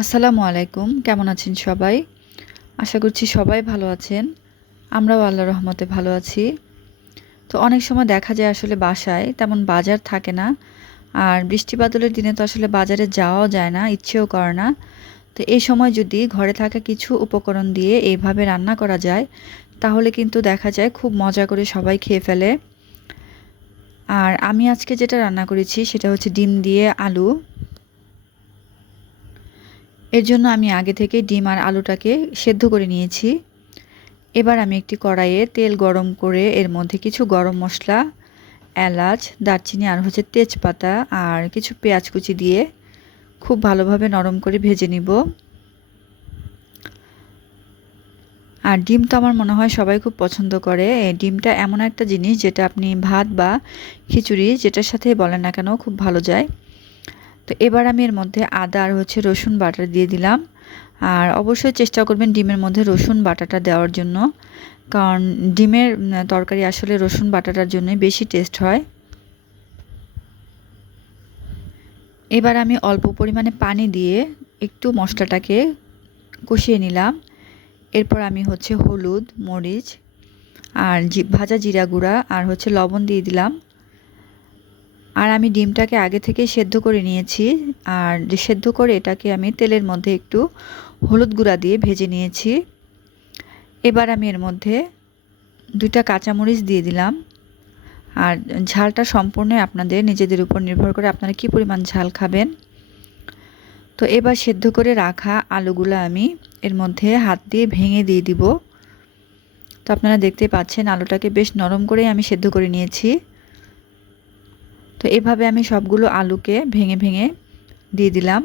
আসসালামু আলাইকুম, কেমন আছেন সবাই? আশা করছি সবাই ভালো আছেন। আমরাও আল্লাহর রহমতে ভালো আছি। তো অনেক সময় দেখা যায় আসলে বাসায় তেমন বাজার থাকে না। আর বৃষ্টি বাদলের দিনে তো আসলে বাজারে যাওয়াও যায় না, ইচ্ছেও করে না। তো এই সময় যদি ঘরে থাকা কিছু উপকরণ দিয়ে এইভাবে রান্না করা যায়, তাহলে কিন্তু দেখা যায় খুব মজা করে সবাই খেয়ে ফেলে। আর আমি আজকে যেটা রান্না করেছি সেটা হচ্ছে ডিম দিয়ে আলু। এর জন্য আমি আগে থেকে ডিম আর আলুটাকে সেদ্ধ করে নিয়েছি। এবার আমি একটি কড়াইয়ে তেল গরম করে এর মধ্যে কিছু গরম মশলা, এলাচ, দারচিনি আর হচ্ছে তেজপাতা আর কিছু পেঁয়াজ কুচি দিয়ে খুব ভালোভাবে নরম করে ভেজে নিব। আর ডিম তো আমার মনে হয় সবাই খুব পছন্দ করে। এই ডিমটা এমন একটা জিনিস যেটা আপনি ভাত বা খিচুড়ি যেটার সাথে বলেন না কেন খুব ভালো যায়। তো এবার আমি এর মধ্যে আদা আর হচ্ছে রসুন বাটা দিয়ে দিলাম। আর অবশ্যই চেষ্টা করবেন ডিমের মধ্যে রসুন বাটাটা দেওয়ার জন্য, কারণ ডিমের তরকারি আসলে রসুন বাটাটার জন্যই বেশি টেস্ট হয়। এবার আমি অল্প পরিমাণে পানি দিয়ে একটু মশলাটাকে কষিয়ে নিলাম। এরপর আমি হচ্ছে হলুদ, মরিচ আর ভাজা জিরা গুঁড়া আর হচ্ছে লবণ দিয়ে দিলাম। আর আমি ডিমটাকে আগে থেকে সেদ্ধ করে নিয়েছি। আর সেদ্ধ করে এটাকে আমি তেলের মধ্যে একটু হলুদ গুঁড়া দিয়ে ভেজে নিয়েছি। এবার আমি এর মধ্যে 2টা কাঁচামরিচ দিয়ে দিলাম। আর ঝালটা সম্পূর্ণ আপনাদের নিজেদের উপর নির্ভর করে আপনারা কী পরিমাণ ঝাল খাবেন। তো এবার সেদ্ধ করে রাখা আলুগুলো আমি এর মধ্যে হাত দিয়ে ভেঙে দিয়ে দিব। তো আপনারা দেখতে পাচ্ছেন আলুটাকে বেশ নরম করেই আমি সেদ্ধ করে নিয়েছি। তো এভাবে আমি সবগুলো আলুকে ভেঙে ভেঙে দিয়ে দিলাম।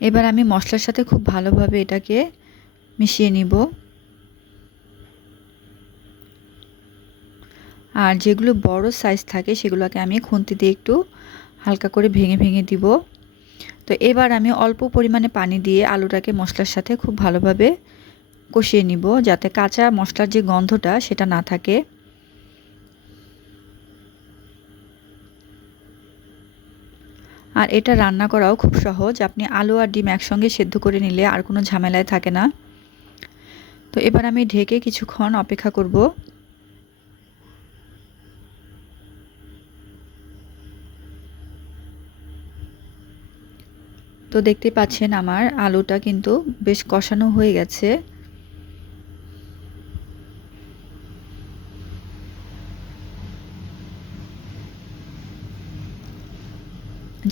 এবার আমি মশলার সাথে খুব ভালোভাবে এটাকে মিশিয়ে নিব। আর যেগুলো বড় সাইজ থাকে সেগুলোকে আমি খুন্তি দিয়ে একটু হালকা করে ভেঙে ভেঙে দিব। তো এবার আমি অল্প পরিমাণে পানি দিয়ে আলুটাকে মশলার সাথে খুব ভালোভাবে কষিয়ে নিব, যাতে কাঁচা মশলার যে গন্ধটা সেটা না থাকে। আর এটা রান্না করাও খুব সহজ, আপনি আলু আর ডিম একসঙ্গে সেদ্ধ করে নিলে আর কোনো ঝামেলায় থাকে না। তো এবার আমি ঢেকে কিছুক্ষণ অপেক্ষা করব। তো দেখতে পাচ্ছেন আমার আলুটা কিন্তু বেশ কষানো হয়ে গেছে।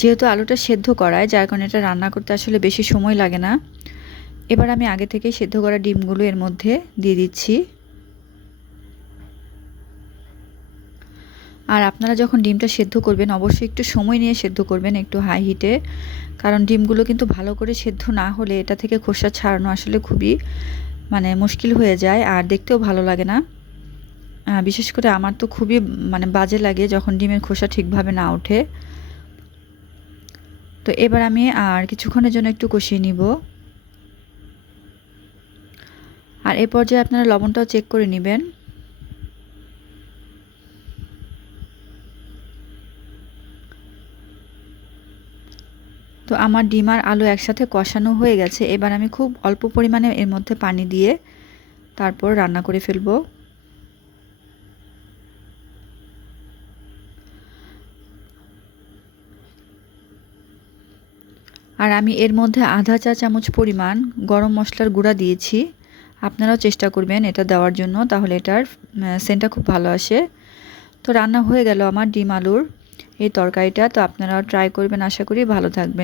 যেহেতু আলুটা সেদ্ধ করায়, যার কারণে এটা রান্না করতে আসলে বেশি সময় লাগে না। এবার আমি আগে থেকে সেদ্ধ করা ডিমগুলো এর মধ্যে দিয়ে দিচ্ছি। আর আপনারা যখন ডিমটা সেদ্ধ করবেন অবশ্যই একটু সময় নিয়ে সেদ্ধ করবেন, একটু হাই হিটে, কারণ ডিমগুলো কিন্তু ভালো করে সেদ্ধ না হলে এটা থেকে খোসা ছাড়ানো আসলে খুবই মুশকিল হয়ে যায় আর দেখতেও ভালো লাগে না। বিশেষ করে আমার তো খুবই বাজে লাগে যখন ডিমের খোসা ঠিকভাবে না ওঠে। তো এবার আমি আর কিছুক্ষণের জন্য একটু কষিয়ে নিব। আর এ পর্যায়ে আপনারা লবণটাও চেক করে নেবেন। তো আমার ডিম আর আলু একসাথে কষানো হয়ে গেছে। এবার আমি খুব অল্প পরিমাণে এর মধ্যে পানি দিয়ে তারপর রান্না করে ফেলব। আর আমি এর মধ্যে আধা চা চামচ পরিমাণ গরম মশলার গুঁড়া দিয়েছি। আপনারাও চেষ্টা করবেন এটা দেওয়ার জন্য, তাহলে এটার সেন্টটা খুব ভালো আসে। তো রান্না হয়ে গেল আমার ডিম আলুর এই তরকারিটা। তো আপনারাও ট্রাই করবেন, আশা করি ভালো থাকবেন।